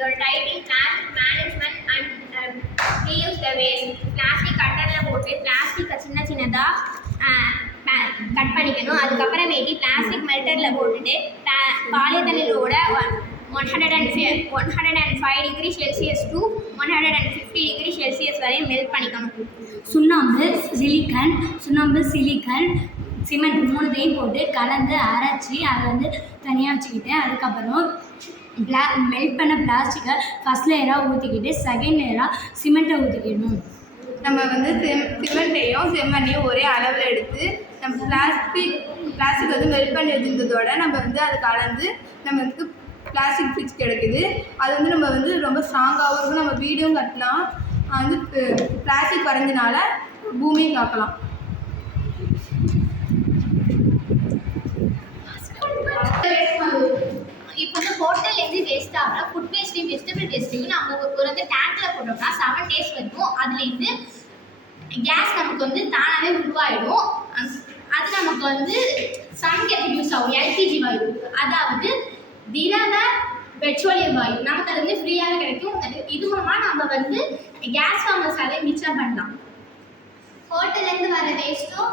இதோட title plastic management and reuse the waste. Plastic கட்டரில் போட்டு பிளாஸ்டிக்கை சின்னதாக கட் பண்ணிக்கணும். அதுக்கப்புறமேட்டி பிளாஸ்டிக் மெல்டரில் போட்டுட்டு பாலித்தனிலோட 105 degree Celsius to 150 degree Celsius வரையும் மெல்ட் பண்ணிக்கணும். சுண்ணாம்பு, சிலிக்கன், சிமெண்ட் 3த்தையும் போட்டு கலந்து அரைச்சி அதை தனியாக வச்சுக்கிட்டு அதுக்கப்புறம் மெல்ட் பண்ண பிளாஸ்டிக்கை ஃபஸ்ட் லேயராக ஊற்றிக்கிட்டு செகண்ட் லேயராக சிமெண்ட்டை ஊற்றிக்கிடணும். நம்ம சிமெண்ட்டையும் செம்மண்ணையும் ஒரே அளவில் எடுத்து நம்ம பிளாஸ்டிக் மெல்ட் பண்ணி வச்சுருந்ததோட நம்ம அதை கலந்து நம்ம பிளாஸ்டிக் ஃப்ரிட்ஜ் கிடைக்குது. அது நம்ம ரொம்ப ஸ்ட்ராங்காகவும் இருக்கும். நம்ம வீடும் கட்டலாம். பிளாஸ்டிக் குறைஞ்சனால பூமியும் காக்கலாம். இப்போ ஹோட்டல்லேருந்து வேஸ்ட் ஆகிற ஃபுட் வேஸ்ட்டையும் வெஜிடபிள் வேஸ்ட்டையும் நம்ம ஒரு டேங்கில் போட்டோம்னா 7 days வரைக்கும் அதுலேருந்து கேஸ் நமக்கு தானாகவே உருவாயிடும். அது நமக்கு சமைக்கிறதுக்கு யூஸ் ஆகும். எல்பிஜி வாயு, அதாவது திரவ பெட்ரோலியம் வாயு நமக்கு அது ஃப்ரீயாக கிடைக்கும். இது மூலமாக நம்ம கேஸ் வாங்குற செலவை மிச்சம் பண்ணலாம். ஹோட்டல்லேருந்து வர வேஸ்ட்டும்